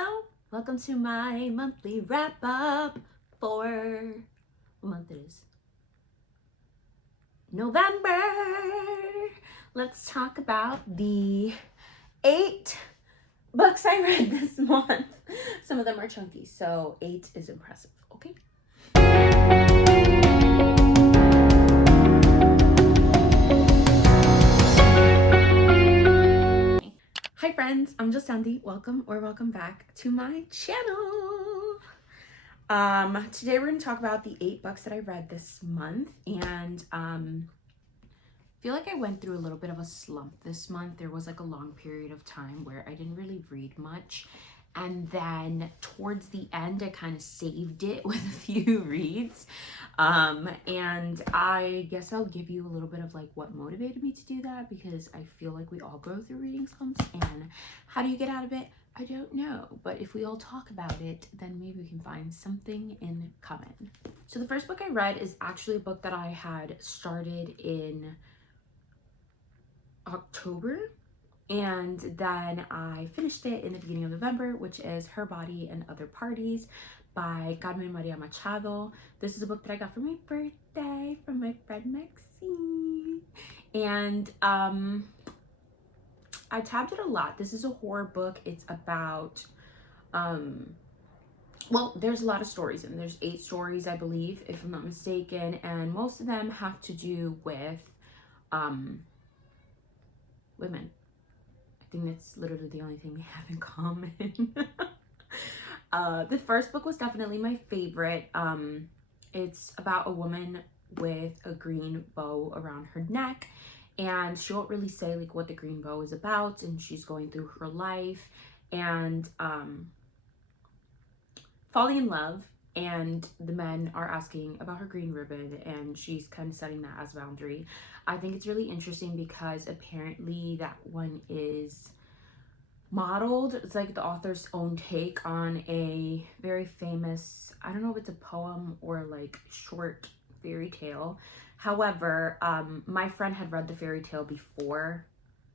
Hello, welcome to my monthly wrap-up for what month it is? November. Let's talk about the 8 books I read this month. Some of them are chunky, so 8 is impressive, okay? Hi friends, I'm just Sandy. Welcome back to my channel. Today we're going to talk about the 8 books that I read this month, and I feel like I went through a little bit of a slump this month. There was like a long period of time where I didn't really read much, and then towards the end I kind of saved it with a few reads, and I guess I'll give you a little bit of like what motivated me to do that, because I feel like we all go through reading slumps, and how do you get out of it? I don't know, but if we all talk about it, then maybe we can find something in common. So the first book I read is actually a book that I had started in October, and then I finished it in the beginning of November, which is Her Body and Other Parties by Carmen Machado. This is a book that I got for my birthday from my friend Maxine, and I tabbed it a lot. This is a horror book. It's about well, there's a lot of stories, and there's 8 stories, I believe, if I'm not mistaken, and most of them have to do with women. I think that's literally the only thing they have in common. The first book was definitely my favorite. It's about a woman with a green bow around her neck, and she won't really say like what the green bow is about, and she's going through her life and falling in love, and the men are asking about her green ribbon, and she's kind of setting that as a boundary. I think it's really interesting because apparently that one is modeled, it's like the author's own take on a very famous, I don't know if it's a poem or like short fairy tale. However, my friend had read the fairy tale before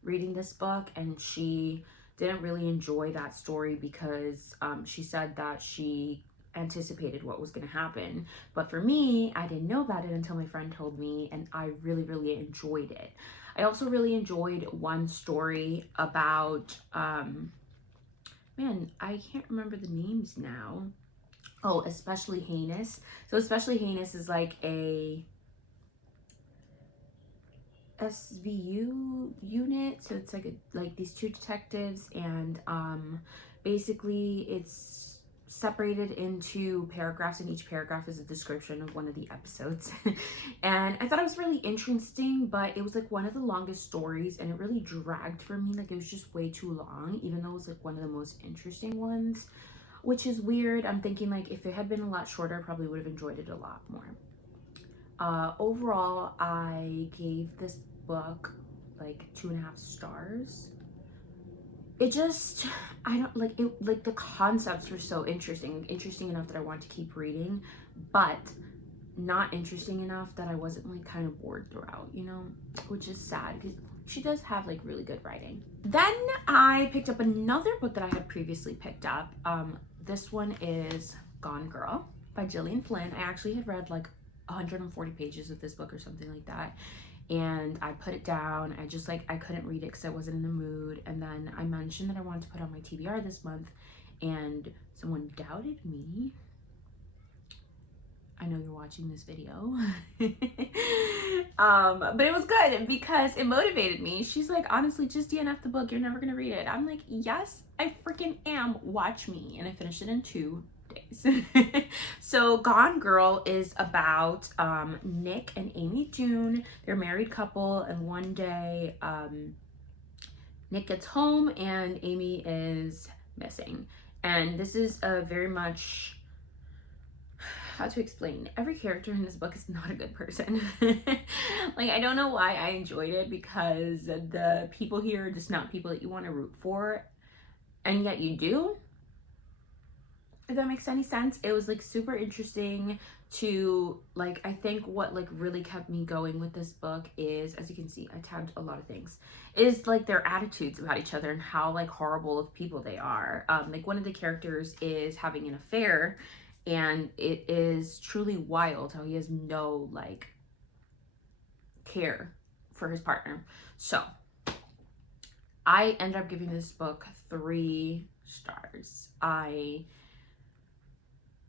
reading this book, and she didn't really enjoy that story because she said that she anticipated what was going to happen. But for me, I didn't know about it until my friend told me, and I really enjoyed it. I also really enjoyed one story about man, I can't remember the names now. Oh, Especially Heinous. So Especially Heinous is like a SVU unit, so it's like these 2 detectives, and basically it's separated into paragraphs, and each paragraph is a description of one of the episodes. And I thought it was really interesting, but it was like one of the longest stories, and it really dragged for me. Like, it was just way too long, even though it was like one of the most interesting ones, which is weird. I'm thinking like if it had been a lot shorter, I probably would have enjoyed it a lot more. Overall, I gave this book like 2.5 stars. It just, I don't like it, like the concepts were so interesting enough that I wanted to keep reading, but not interesting enough that I wasn't like kind of bored throughout, you know, which is sad because she does have like really good writing. Then I picked up another book that I had previously picked up. This one is Gone Girl by Gillian Flynn. I actually had read like 140 pages of this book or something like that, and I put it down. I just like, I couldn't read it because I wasn't in the mood, and then I mentioned that I wanted to put on my TBR this month, and someone doubted me. I know you're watching this video. But it was good because it motivated me. She's like, honestly, just DNF the book, you're never gonna read it. I'm like, yes, I freaking am, watch me. And I finished it in 2 days. So Gone Girl is about Nick and Amy June. They're a married couple, and one day Nick gets home and Amy is missing. And this is a very much, how to explain, every character in this book is not a good person. Like, I don't know why I enjoyed it, because the people here are just not people that you want to root for, and yet you do. if that makes any sense. It was like super interesting to like, I think what like really kept me going with this book is, as you can see, I tabbed a lot of things, is like their attitudes about each other and how like horrible of people they are. Like one of the characters is having an affair, and it is truly wild how he has no like care for his partner. So I ended up giving this book 3 stars. I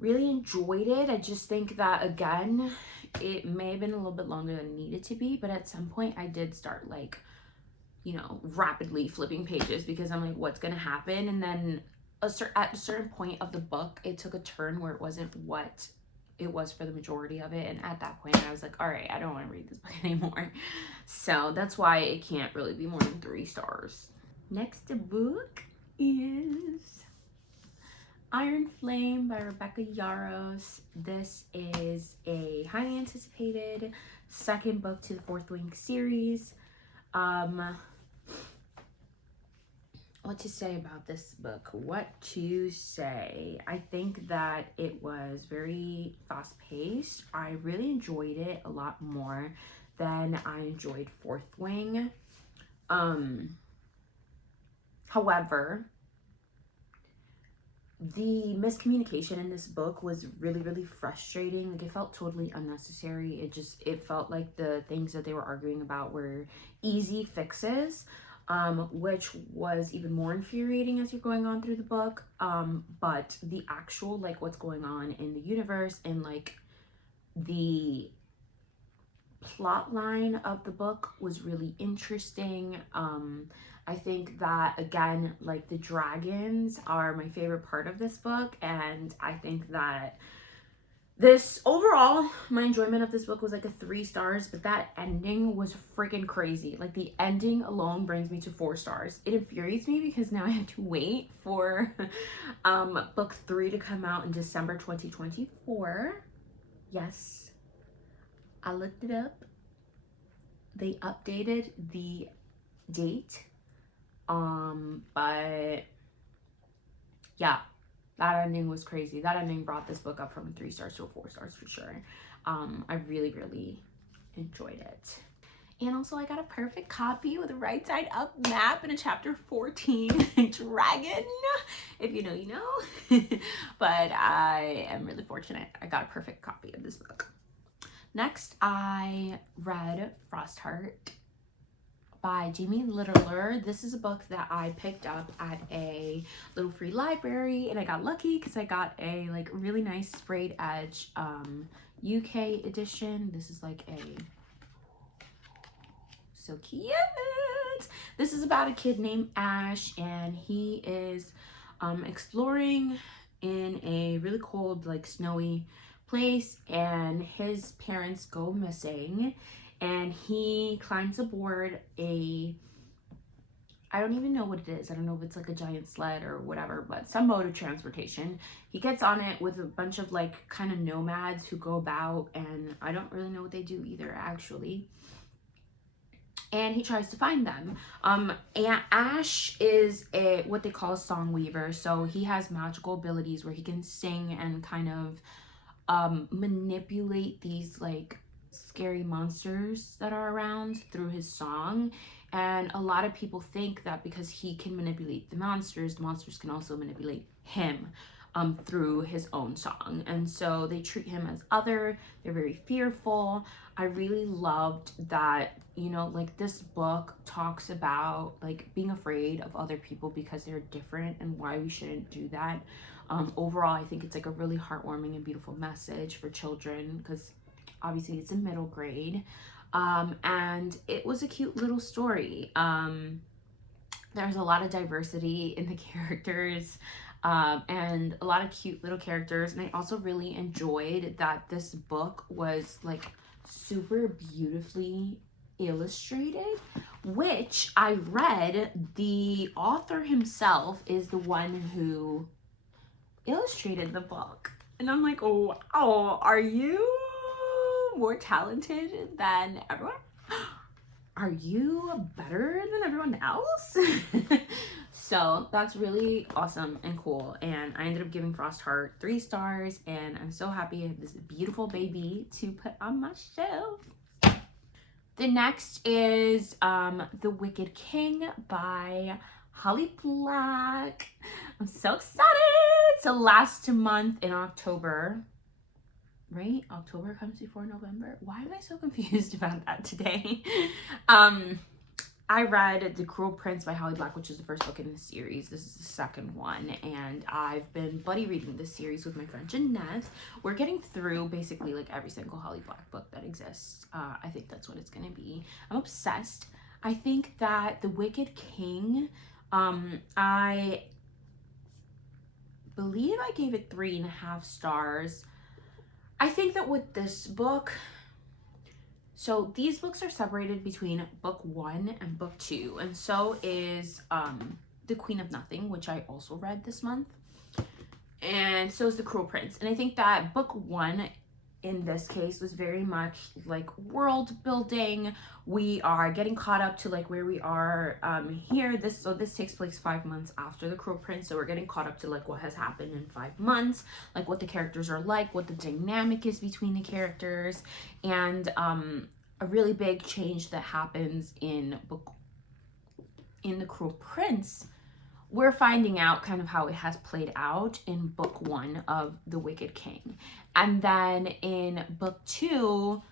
really enjoyed it. I just think that, again, it may have been a little bit longer than it needed to be, but at some point I did start like, you know, rapidly flipping pages because I'm like, what's gonna happen? And then at a certain point of the book, it took a turn where it wasn't what it was for the majority of it, and at that point I was like, all right, I don't want to read this book anymore. So that's why it can't really be more than 3 stars. Next book is Iron Flame by Rebecca Yarros. This is a highly anticipated second book to the Fourth Wing series. What to say about this book? What to say? I think that it was very fast-paced. I really enjoyed it a lot more than I enjoyed Fourth Wing. However, the miscommunication in this book was really, really frustrating. Like, it felt totally unnecessary. It felt like the things that they were arguing about were easy fixes, which was even more infuriating as you're going on through the book. But the actual, like, what's going on in the universe and, like, the plot line of the book was really interesting. I think that, again, like, the dragons are my favorite part of this book, and I think that this overall, my enjoyment of this book was like a 3 stars, but that ending was freaking crazy. Like, the ending alone brings me to 4 stars. It infuriates me because now I have to wait for book 3 to come out in December 2024. Yes, I looked it up. They updated the date. But yeah, that ending was crazy. That ending brought this book up from 3 stars to 4 stars for sure. I really, really enjoyed it. And also I got a perfect copy with a right side up map and a chapter 14 dragon. If you know, you know. But I am really fortunate. I got a perfect copy of this book. Next, I read Frostheart by Jamie Littler. This is a book that I picked up at a little free library, and I got lucky because I got a like really nice sprayed edge UK edition. This is like a so cute. This is about a kid named Ash, and he is exploring in a really cold, like snowy place, and his parents go missing, and he climbs aboard a, I don't even know what it is. I don't know if it's like a giant sled or whatever, but some mode of transportation. He gets on it with a bunch of like kind of nomads who go about, and I don't really know what they do either, actually. And he tries to find them. And Ash is what they call a song weaver. So he has magical abilities where he can sing and kind of manipulate these like scary monsters that are around through his song. And a lot of people think that because he can manipulate the monsters can also manipulate him through his own song. And so they treat him as other. They're very fearful. I really loved that, you know, like this book talks about like being afraid of other people because they're different and why we shouldn't do that. Overall, I think it's like a really heartwarming and beautiful message for children because obviously it's in middle grade. And it was a cute little story. There's a lot of diversity in the characters. And a lot of cute little characters. And I also really enjoyed that this book was like super beautifully illustrated, which I read the author himself is the one who illustrated the book. And I'm like, oh, wow, are you more talented than everyone? Are you better than everyone else? So that's really awesome and cool. And I ended up giving Frostheart 3 stars, and I'm so happy I have this beautiful baby to put on my shelf. The next is The Wicked King by Holly Black. I'm so excited. So last month in October, right? October comes before November. Why am I so confused about that today? I read The Cruel Prince by Holly Black, which is the first book in the series. This is the second one, and I've been buddy reading this series with my friend Jeanette. We're getting through basically like every single Holly Black book that exists. I think that's what it's gonna be. I'm obsessed. I think that The Wicked King, I believe I gave it 3.5 stars. I think that with this book, so these books are separated between book 1 and book 2, and so is The Queen of Nothing, which I also read this month, and so is The Cruel Prince. And I think that book 1 in this case was very much like world building. We are getting caught up to like where we are here. This takes place 5 months after The Cruel Prince, so we're getting caught up to like what has happened in 5 months, like what the characters are like, what the dynamic is between the characters, and a really big change that happens in The Cruel Prince. We're finding out kind of how it has played out in book 1 of The Wicked King. And then in book 2,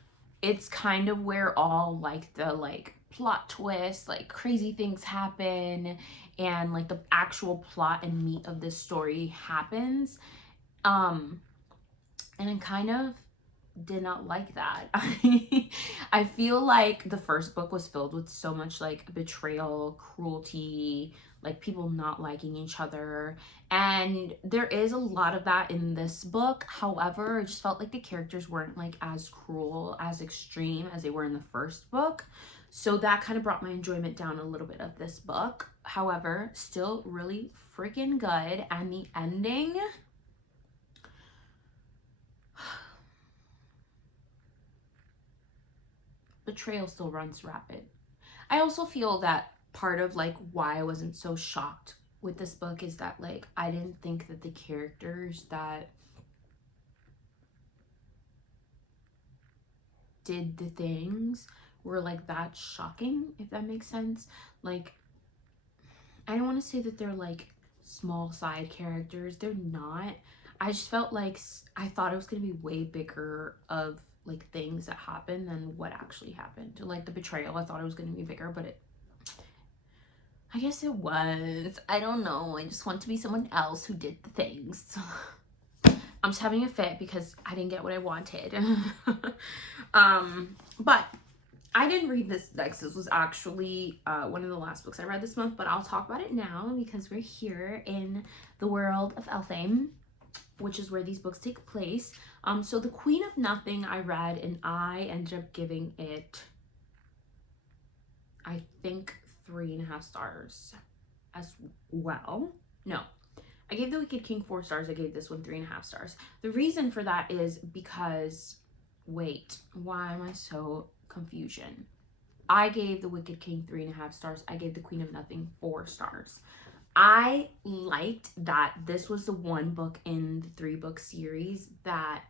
it's kind of where all like the like plot twists, like crazy things happen, and like the actual plot and meat of this story happens. And I kind of did not like that. I feel like the first book was filled with so much like betrayal, cruelty, like people not liking each other, and there is a lot of that in this book. However, I just felt like the characters weren't like as cruel, as extreme as they were in the first book, so that kind of brought my enjoyment down a little bit of this book. However, still really freaking good, and the ending, betrayal still runs rapid. I also feel that part of like why I wasn't so shocked with this book is that like I didn't think that the characters that did the things were like that shocking, if that makes sense. Like, I don't want to say that they're like small side characters, they're not. I just felt like I thought it was gonna be way bigger of like things that happened than what actually happened. Like the betrayal, I thought it was gonna be bigger, but I guess it was. I don't know. I just want to be someone else who did the things. I'm just having a fit because I didn't get what I wanted. But I didn't read this next. This was actually one of the last books I read this month, but I'll talk about it now because we're here in the world of Elfame, which is where these books take place. So The Queen of Nothing I read, and I ended up giving it, I think, 3.5 stars as well. No, I gave The Wicked King 4 stars. I gave this one 3.5 stars. The reason for that is because, wait, why am I so confusion? I gave The Wicked King 3.5 stars. I gave The Queen of Nothing 4 stars. I liked that this was the one book in the 3-book series that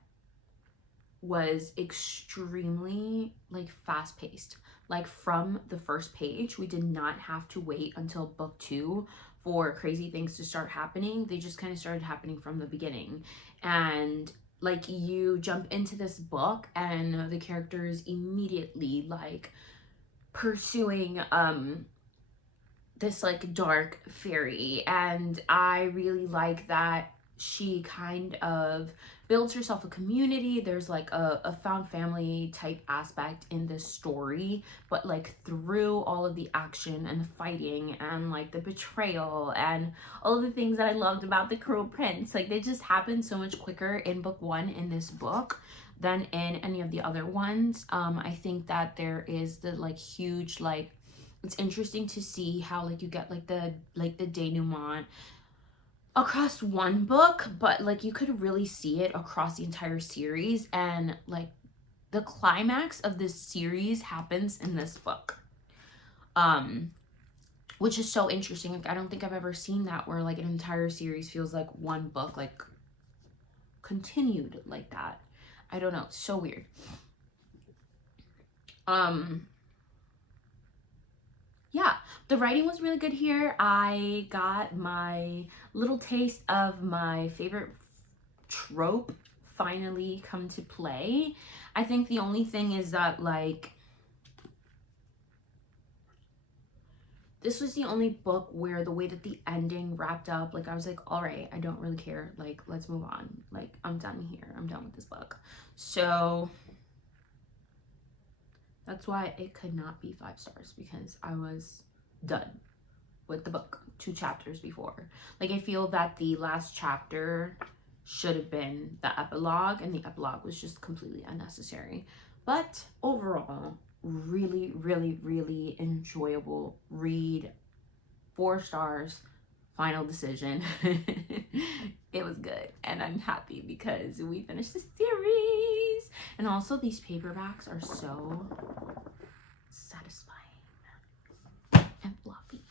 was extremely like fast-paced. Like from the first page, we did not have to wait until book 2 for crazy things to start happening. They just kind of started happening from the beginning, and like you jump into this book and the characters immediately like pursuing this like dark fairy, and I really like that she kind of builds herself a community. There's like a found family type aspect in this story, but like through all of the action and the fighting and like the betrayal and all of the things that I loved about The Cruel Prince, like they just happened so much quicker in book 1 in this book than in any of the other ones. I think that there is the like huge like, it's interesting to see how like you get like the denouement across one book, but like you could really see it across the entire series, and like the climax of this series happens in this book, which is so interesting. Like, I don't think I've ever seen that where like an entire series feels like one book, like continued like that. I don't know, it's so weird. Yeah, the writing was really good here. I got my little taste of my favorite trope finally come to play. I think the only thing is that, like, this was the only book where the way that the ending wrapped up, like, I was like, all right, I don't really care. Like, let's move on. Like, I'm done here. I'm done with this book. So that's why it could not be 5 stars, because I was done with the book 2 chapters before. Like, I feel that the last chapter should have been the epilogue, and the epilogue was just completely unnecessary. But overall, really, really, really enjoyable read. 4 stars. Final decision. It was good, and I'm happy because we finished the series. And also, these paperbacks are so satisfying and fluffy.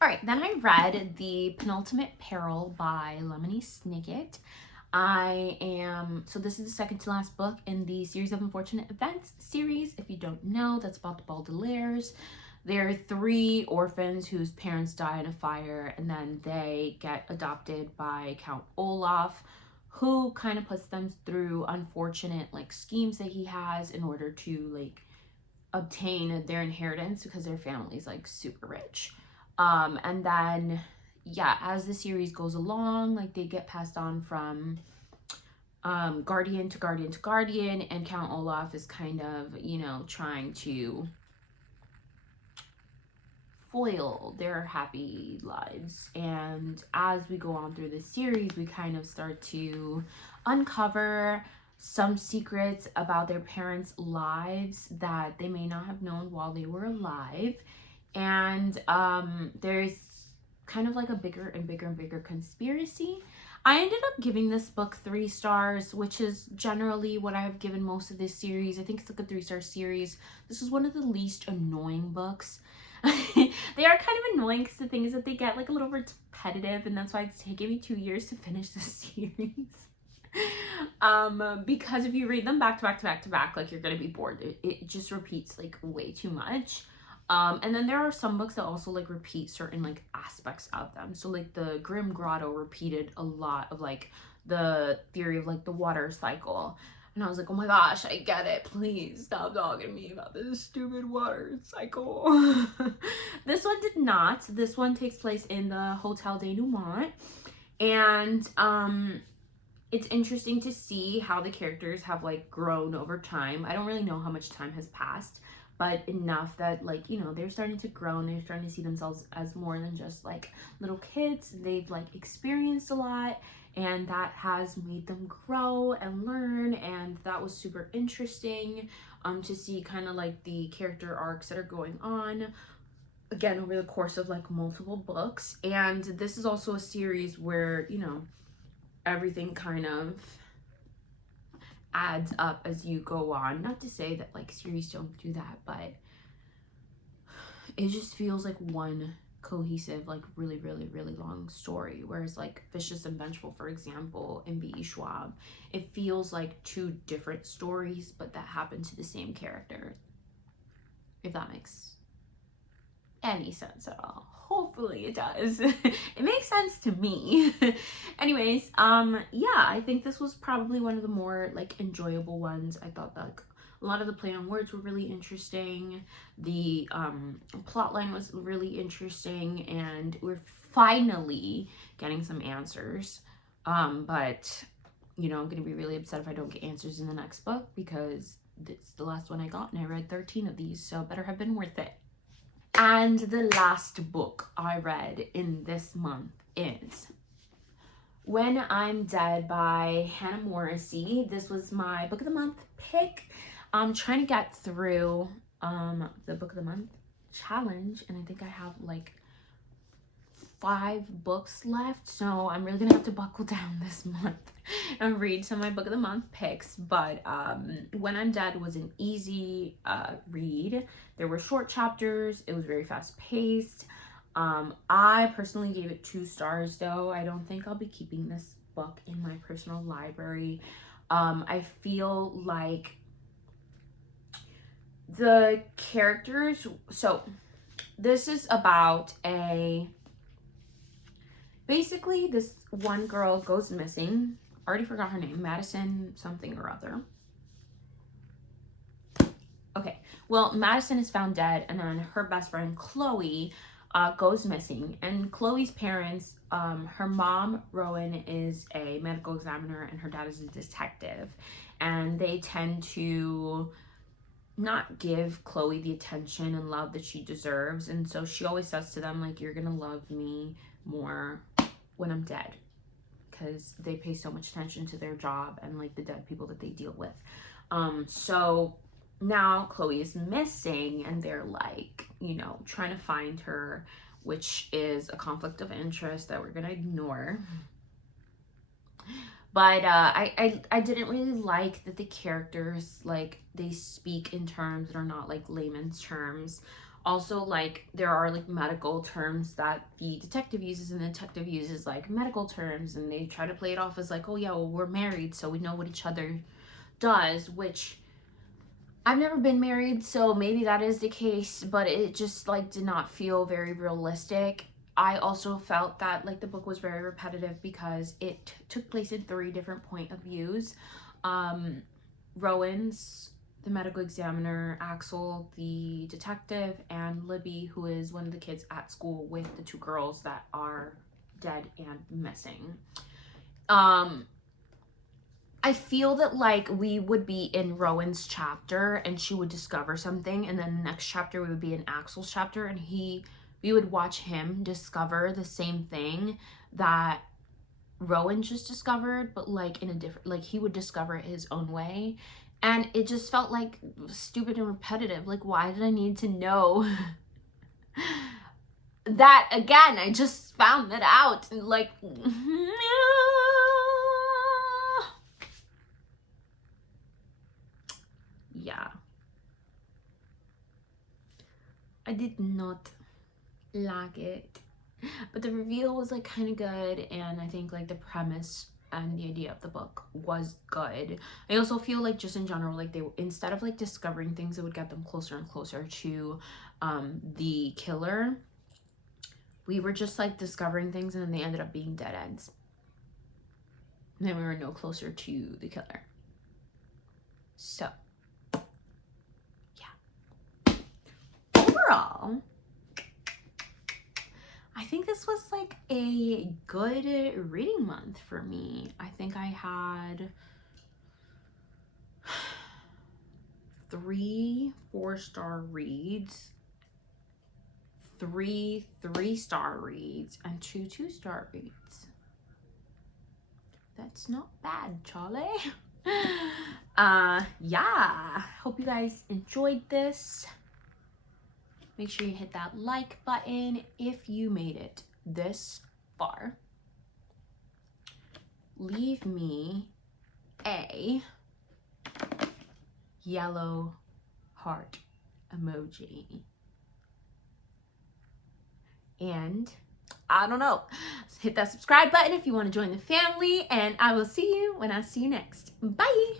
All right, then I read the Penultimate Peril by Lemony Snicket. So this is the second to last book in the Series of Unfortunate Events series. If you don't know, that's about the Baudelaires. There are 3 orphans whose parents die in a fire, and then they get adopted by Count Olaf, who kind of puts them through unfortunate like schemes that he has in order to like obtain their inheritance because their family's like super rich. And then yeah, as the series goes along, like they get passed on from guardian to guardian to guardian, and Count Olaf is kind of, you know, trying to foil their happy lives. And as we go on through this series, we kind of start to uncover some secrets about their parents' lives that they may not have known while they were alive. And there's kind of like a bigger and bigger and bigger conspiracy. I ended up giving this book 3 stars, which is generally what I've given most of this series. I think it's like a 3-star series. This is one of the least annoying books. They are kind of annoying because the thing is that they get like a little repetitive, and that's why it's taken me 2 years to finish the series. Because if you read them back to back to back to back, like you're gonna be bored. It just repeats like way too much. And then there are some books that also like repeat certain like aspects of them. So like the Grim Grotto repeated a lot of like the theory of like the water cycle. And I was like, oh my gosh, I get it. Please stop talking to me about this stupid water cycle. This one did not. This one takes place in the Hotel Denouement. And it's interesting to see how the characters have like grown over time. I don't really know how much time has passed, but enough that like, you know, they're starting to grow and they're starting to see themselves as more than just like little kids. They've like experienced a lot, and that has made them grow and learn, and that was super interesting to see kind of like the character arcs that are going on again over the course of like multiple books. And this is also a series where, you know, everything kind of adds up as you go on. Not to say that like series don't do that, but it just feels like one cohesive, like really, really, really long story. Whereas like Vicious and Vengeful, for example, in B.E. Schwab, it feels like 2 different stories, but that happen to the same character. If that makes any sense at all. Hopefully it does. It makes sense to me. Anyways, yeah, I think this was probably one of the more like enjoyable ones. I thought that like a lot of the play on words were really interesting. The plot line was really interesting, and we're finally getting some answers. But you know, I'm gonna be really upset if I don't get answers in the next book, because it's the last one I got and I read 13 of these, so it better have been worth it. And the last book I read in this month is When I'm Dead by Hannah Morrisey. This was my book of the month pick. I'm trying to get through the book of the month challenge, and I think I have like 5 books left, so I'm really gonna have to buckle down this month and read some of my book of the month picks. But When I'm Dead was an easy read. There were short chapters. It was very fast paced. I personally gave it 2 stars though. I don't think I'll be keeping this book in my personal library. I feel like the characters, so this is about basically this one girl goes missing. I already forgot her name, Madison something or other. Okay, well, Madison is found dead, and then her best friend Chloe goes missing. And Chloe's parents, her mom, Rowan, is a medical examiner, and her dad is a detective. And they tend to not give Chloe the attention and love that she deserves. And so she always says to them, like, you're gonna love me more when I'm dead, because they pay so much attention to their job and like the dead people that they deal with. So now Chloe is missing, and they're like, you know, trying to find her, which is a conflict of interest that we're gonna ignore. But I didn't really like that the characters, like, they speak in terms that are not like layman's terms. Also, like, there are like medical terms that the detective uses, and the detective uses like medical terms, and they try to play it off as like, oh yeah, well, we're married, so we know what each other does, which I've never been married, so maybe that is the case, but it just like did not feel very realistic. I also felt that like the book was very repetitive because it took place in 3 different point of views. Rowan's, the medical examiner, Axel, the detective, and Libby, who is one of the kids at school with the 2 girls that are dead and missing. I feel that like we would be in Rowan's chapter and she would discover something, and then the next chapter we would be in Axel's chapter, and we would watch him discover the same thing that Rowan just discovered, but like in a different, like he would discover it his own way. And it just felt like stupid and repetitive. Like, why did I need to know that again? I just found that out. And like, yeah. I did not like it. But the reveal was like kind of good, and I think like the premise and the idea of the book was good. I also feel like just in general, like they, instead of like discovering things that would get them closer and closer to the killer, we were just like discovering things, and then they ended up being dead ends. And then we were no closer to the killer. So yeah, overall, I think this was like a good reading month for me. I think I had 3 4-star reads, 3 3-star reads, and 2 2-star reads. That's not bad, Charlie. Yeah, hope you guys enjoyed this. Make sure you hit that like button if you made it this far. Leave me a yellow heart emoji. And I don't know, hit that subscribe button if you want to join the family, and I will see you when I see you next. Bye.